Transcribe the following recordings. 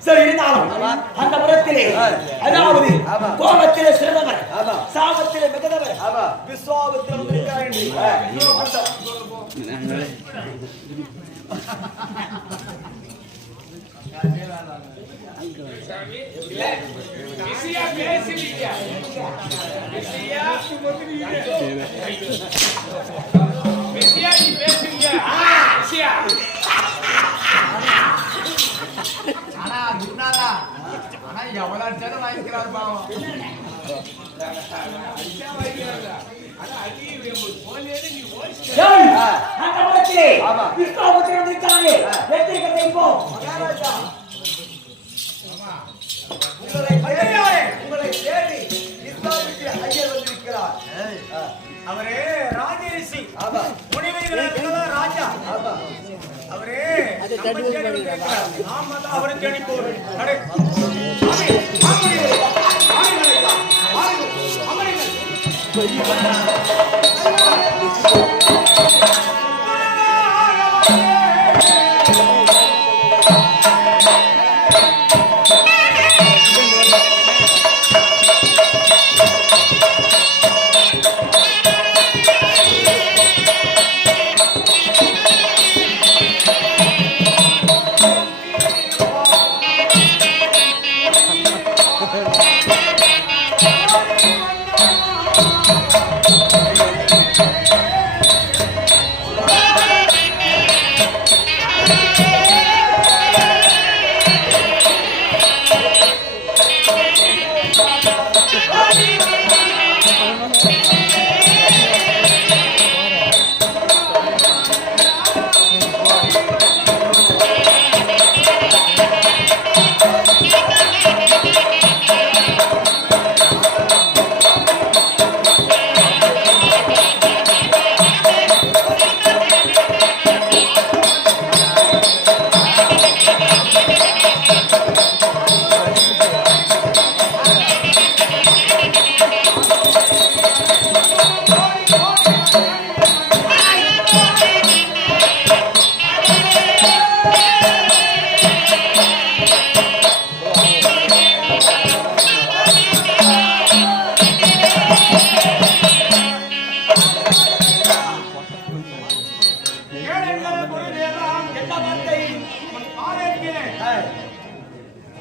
சரி இருந்தாலும் அந்த புறத்திலே அதாவது. கோபத்திலே சிறந்தவர். சாபத்திலே மிகுந்தவர். விஸ்வாபத்தில் பிஸியா நீ பேசுறீங்க பிஸியா ஆனா குருநாதா ஆனா எவ்வளவு அடிச்சாலும் வாங்கிக்கிறாரு பாவம் ஏய், அந்த புறத்திலே ஆமா. விஸ்வாபத்தில் வந்திருக்கிறாரே வெற்றி கதை இப்போ உங்களை உங்களை நம்ம தேடி வந்திருக்கிறார். நாம தான்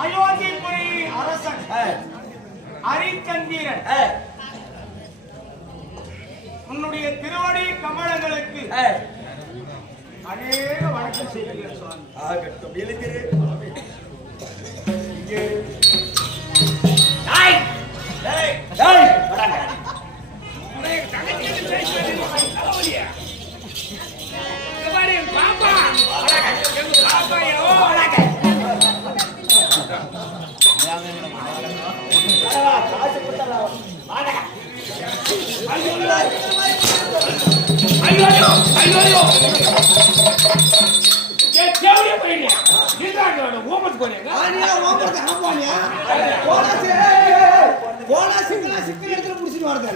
அயோத்திபுரி அரசன். அரிச்சந்திரன் உன்னுடைய திருவடி கமலங்களுக்கு அநேக வணக்கம் செய்கிறேன் ஐயோ ஏ தேவையே போயிடுங்க நீங்க ஓமத்து போறீங்க போனா சிக்கலா சிக்கல் எடுத்து முடிச்சிட்டு வரது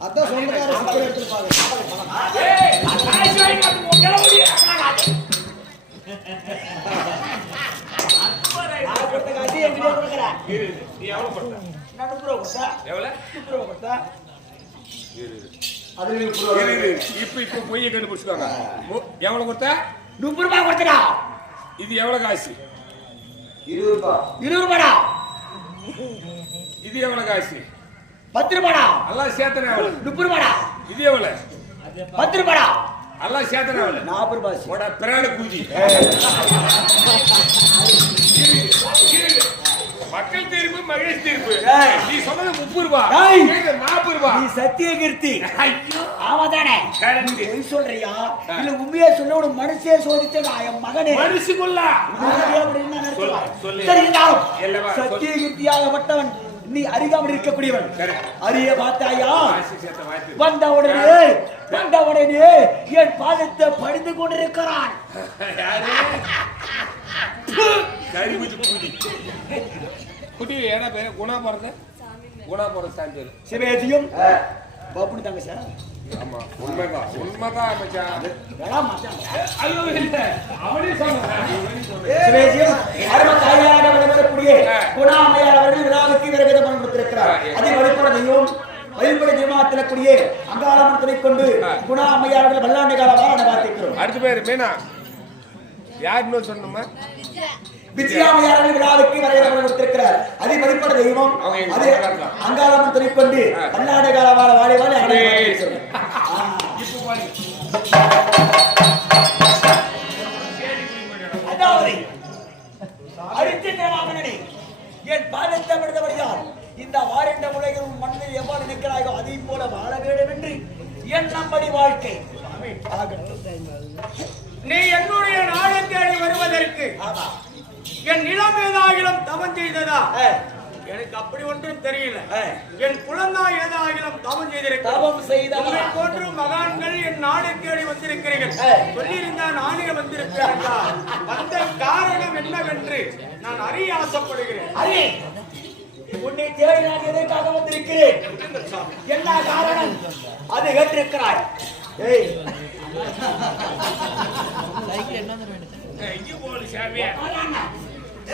அதான் சொந்தக்கார சிக்கல் எடுத்து பாருங்க நீ எவ்வளவு? கொடுத்த எவ்வளவு கொடுத்தா. இப்ப இப்ப பொய்ய கண்டுபிடிச்சுக்கோங்க. மு- எவ்வளவு கொடுத்த? முப்பது ரூபாய் கொடுத்தடா. இது எவ்வளவு காசு? இருபது ரூபாய் இருபது ரூபாடா. இது எவ்வளவு காசு? பத்து ரூபாடா. எல்லாம் சேர்த்தன எவ்வளவு முப்பது ரூபாடா. இது எவ்வளவு? பத்து ரூபாடா. எல்லாம் சேர்த்தன எவ்வளவு நாற்பது ரூபாய். பிராண குஞ்சி மக்கள் தீர்ப்பு மகேஷ் தீர்ப்பு. நீ சொன்னது முப்பது. இது நாற்பது ரூபாய் நீ சத்திய கீர்த்தி ஐயோ. ஆமா தானே கரெக்ட் பொய் சொல்றியா? இல்ல உண்மையா சொல்ல ஒரு மனுஷே சோதிச்சடா என் மகனே. மனுஷுக்குள்ள. சரி கீர்த்தியாகப்பட்டவன் நீ அறியாமல் இருக்கக்கூடியவன். அறிய பார்த்தாயா வந்த உடனே வந்த உடனே என் பாதத்தை படிந்து கொண்டிருக்கிறான். யாரு? குட்டி ஏன்னா பேரு? குணா போறது குணா போறது சாமி பேரு. சிவேதியும் பப்புனு தாங்க சார். ஆமா உண்மைதான் உண்மைதான் மச்சான் வேணா மச்சான் ஐயோ இல்ல. அவனே சொன்னான். சிவேஜியம் அரும தாயாக விளம்பரக்கூடிய குணாமையார் அவர்கள் விழாவுக்கு விரவிதம் கொடுத்திருக்கிறார். அதை வழிபட தெய்வம் வழிபட தெய்வத்திலக்கூடிய அங்காளம்மன் துணை கொண்டு குணா அம்மையார் அவர்கள் வல்லாண்டு காலமாக அடுத்த பேர் மீனா. யார் இன்னொரு சொன்னோமா விஜயாமையார் அவர்கள் விழாவுக்கு விரவிதம் கொடுத்திருக்கிறார் அதை வழிபட தெய்வம் அது சொந்தக்காரங்களா? அங்காளம்மன் துணை கொண்டு வல்லாண்டு காலமாக வாழி வாழி அதாவது என் பாதத்தை விடுதபடியால் இந்த வாரண்ட உலகில் மண்ணில் எவ்வாறு நிற்கிறாயோ அதை போல வாழ வேண்டும் என்று என் நம்படி வாழ்க்கை. நீ என்னுடைய நாடு தேடி வருவதற்கு. என் நிலம் ஏதாகிலும் தவம் செய்ததா? எனக்கு அப்படி ஒன்றும் தெரியல. என் குழந்தாய் ஏதாகிலும் தவம் செய்திருக்க தவம் செய்தவா உங்களை போன்று மகான்கள் என் நாடு தேடி வந்திருக்கிறீர்கள். சொல்லியிருந்தா நானே வந்திருப்பேன் வந்த காரணம் என்னவென்று நான் அறிய ஆசைப்படுகிறேன். உன்னை தேடி நான் எதற்காக வந்திருக்கிறேன்? என்ன காரணம்? அது கேட்டிருக்கிறாய். ஏய். இங்கே போகல சாமியா.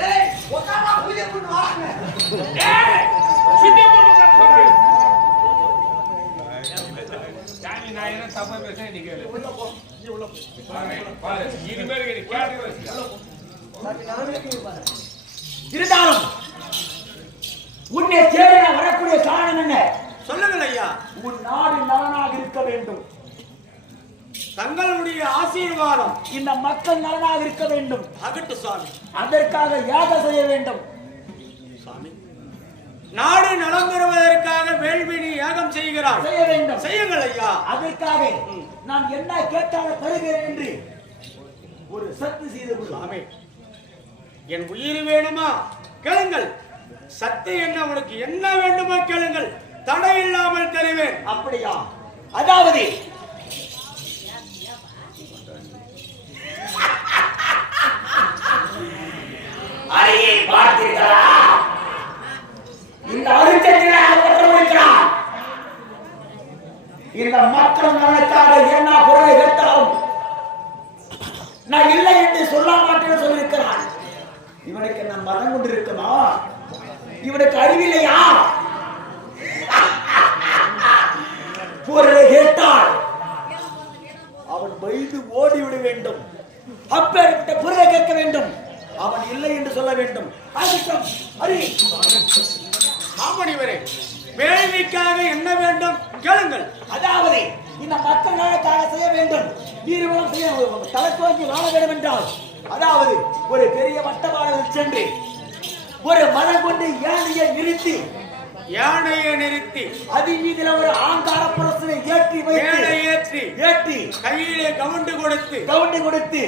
ஏய் உட்கார்ந்தா பூஜை பண்ணு வாங்க சாமி நான் என்ன தப்பா பேசுறேன் நீ கேளு பாரு, பாரு இனிமேல் நீ கேட்டு வச்சுக்க இருந்தாலும் உன்னை தேடி நான் வரக்கூடிய காரணம் என்ன சொல்லுங்கள் ஐயா உன் நாடு நலனாக இருக்க வேண்டும் தங்களுடைய ஆசீர்வாதம் இந்த மக்கள் நலனாக இருக்க வேண்டும். அகட்டு சுவாமி அதற்காக யாகம் செய்ய வேண்டும். சுவாமி நாடு நலம் பெறுவதற்காக வேள்வினி யாகம் செய்கிறார் செய்ய வேண்டும். செய்யுங்கள் ஐயா. அதற்காக நான் என்ன கேட்டாலும் தருகிறேன் என்று ஒரு சத்து செய்து. சுவாமி என் உயிர் வேணுமா? கேளுங்கள். சத்து என்ன உனக்கு என்ன வேண்டுமோ கேளுங்கள். தடை இல்லாமல் தருவேன். அப்படியா? அதாவது அறையை பார்த்திருக்கிறா? இந்த அருச்சந்திரன் இந்த மக்கள் நலனுக்காக என்ன பொருளை கேட்டாலும் நான் இல்லை என்று சொல்ல மாட்டேன்னு சொல்லியிருக்கிறான். இவனுக்கு நான் மதம் கொண்டு இருக்குமா? இவனுக்கு அறிவில்லையா பொருளை கேட்டால் அவன் வைத்து ஓடிவிட வேண்டும். அப்பேற்பட்ட பொருளை கேட்க வேண்டும். அவன் இல்லை என்று சொல்ல வேண்டும். அறி. ஆமணிவரே வேள்விக்காக என்ன வேண்டும்? கேளுங்கள். அதாவது இந்த மக்கள் நலனுக்காக செய்ய வேண்டும். நீர்வளம் செய்ய தலை துவங்கி வாழ வேண்டும் என்றால் அதாவது ஒரு பெரிய வட்டமானதில் சென்று ஒரு மரம் கொண்டு யானையை நிறுத்தி யானையை நிறுத்தி அதி மீதில ஒரு ஆங்கார புரசனை ஏற்றி வைத்து ஏற்றி ஏற்றி கையிலே கவுண்டு கொடுத்து கவுண்டி கொடுத்து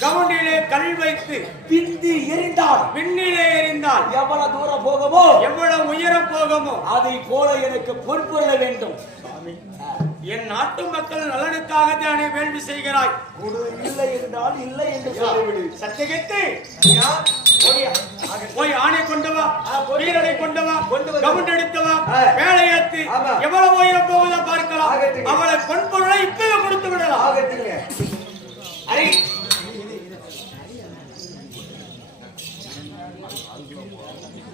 கவுண்டிலே கல் வைத்து பிந்தி எரிந்தால் விண்ணிலே எறிந்தால் எவ்வளவு தூரம் போகமோ எவ்வளவு உயரம் போகுமோ அதை போல எனக்கு பொறுப்புள்ள வேண்டும். என் நாட்டு மக்கள் நலனுக்காக தானே வேள்வி செய்கிறாய்? இல்லை என்றால் இல்லை என்று சொல்லிவிடு. சத்தியகத்து போய் ஆணை கொண்டு வா வீரனை கொண்டு வா கொண்டு வந்து. கவுண்ட் எடுத்து வா ஆ. வேலை ஏத்து ஆமா. எவ்வளவு உயரம் போகுதோ பார்க்கலாம். அவளை பொன்பொருளை இப்பவே கொடுத்து விடலாம் அரி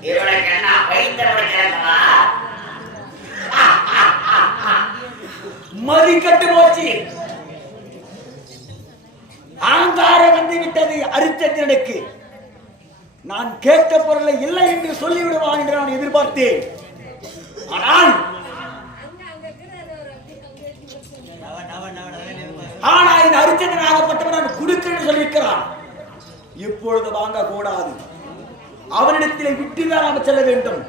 இவனுக்கு என்ன வைத்த முடிக்கிறதா மதி கட்டு போச்சு ஆங்காரம் வந்து விட்டது அரிச்சந்திரனுக்கு நான் கேட்ட பொருளை இல்லை என்று சொல்லிவிடுவான் என்று நான் எதிர்பார்த்தேன். ஆனால் ஆனா இந்த அரிச்சந்திரன் ஆகப்பட்டவன் நான் கொடுக்கிறேன்னு சொல்லியிருக்கிறான். இப்பொழுது வாங்க கூடாது அவனிடத்தில் விட்டுதான் நாம் செல்ல வேண்டும்.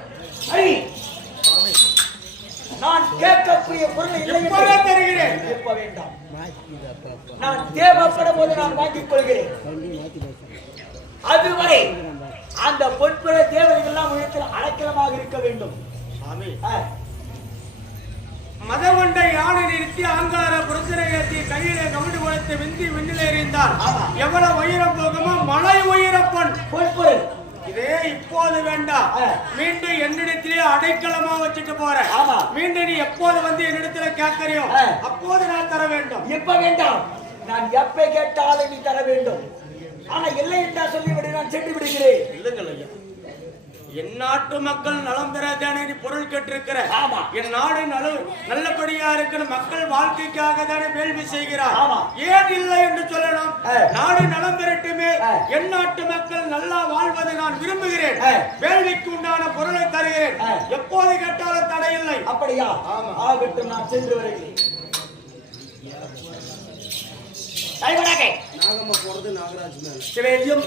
நான் கேட்கக்கூடிய பொருளை இல்லை தருகிறேன். இப்ப வேண்டாம். நான் தேவைப்படும் போது நான் வாங்கிக் கொள்கிறேன். அதுவரை அந்த பொற்புற தேவதைகள் எல்லாம் இடத்தில் அடைக்கலமாக இருக்க வேண்டும். ஆ, மதவண்டை யானை நிறுத்தி ஆங்கார புரசனை ஏற்றி கையிலே கவுண்டு கொடுத்து விந்தி விண்ணிலே எறிந்தால் ஆமா. எவ்வளவு உயரம் போகுமோ மலை உயரப்பன் பொற்பொருள் இதே இப்போது வேண்டாம். மீண்டும் என்னிடத்திலே அடைக்கலமா வச்சுட்டு போறேன். மீண்டும் நீ எப்போது வந்து என்னிடத்துல கேட்கறியோ. அப்போது நான் தர வேண்டும். எப்ப வேண்டாம்? நான் எப்ப கேட்டாலும் நீ தர வேண்டும். ஆனா இல்லை என்றா சொல்லிவிடு நான் சென்று விடுகிறேன். இல்லைங்கள் ஐயா என் நாட்டு மக்கள் நலம் பெறதானே நீ பொருள் கேட்டிருக்கிற? ஆமா. என் நாடு நல நல்லபடியா இருக்கிற மக்கள் வாழ்க்கைக்காக தானே வேள்வி செய்கிறார். ஆமா. ஏன் இல்லை என்று சொல்லணும். நாடு நலம் பெறட்டுமே. என் நாட்டு மக்கள் நல்லா வாழ்வதை நான் விரும்புகிறேன். வேள்விக்கு உண்டான பொருளை தருகிறேன். எப்போது கேட்டாலும் தடையில்லை அப்படியா? ஆகட்டும் நான் சென்று வருகிறேன். நாகம்மா போறது நாகராஜ் மேல. சிவேதியும்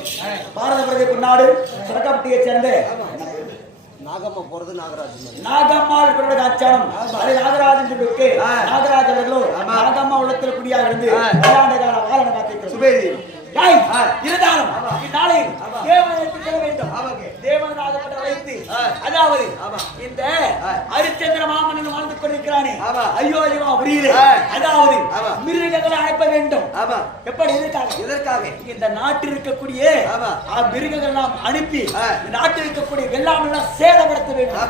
பாரத பிரதேச நாடு சுரக்கப்பட்டியை சேர்ந்த நாகம்மா போறது நாகராஜ் மேல. நாகம்மாள் பிறகு அச்சாரம் அது நாகராஜன் சொல்லிருக்கு நாகராஜ் அவர்களும் நாகம்மா உள்ளத்தில் குடியாக இருந்து பல்லாண்டு கால வாழனை பார்த்திருக்கிறோம் சுபேதி. ஏய், இருந்தாலும் இந்நாளில் தேவனுக்கு செல்ல வேண்டும். தேவனாகப்பட்ட வைத்து. அதாவது இந்த ஹரிச்சந்திர மாமன்னன் வாழ்ந்து கொண்டிருக்கிறானே. ஐயோ ஐயோ புரியல. ஆ. அதாவது ஆமா. மிருகங்களை அழைப்ப வேண்டும். ஆமா. எப்படி எதற்காக? எதற்காக? இந்த நாட்டில் இருக்கக்கூடிய மிருகங்கள் நாம் அனுப்பி நாட்டில் இருக்கக்கூடிய வெள்ளாமெல்லாம் சேதப்படுத்த வேண்டும்.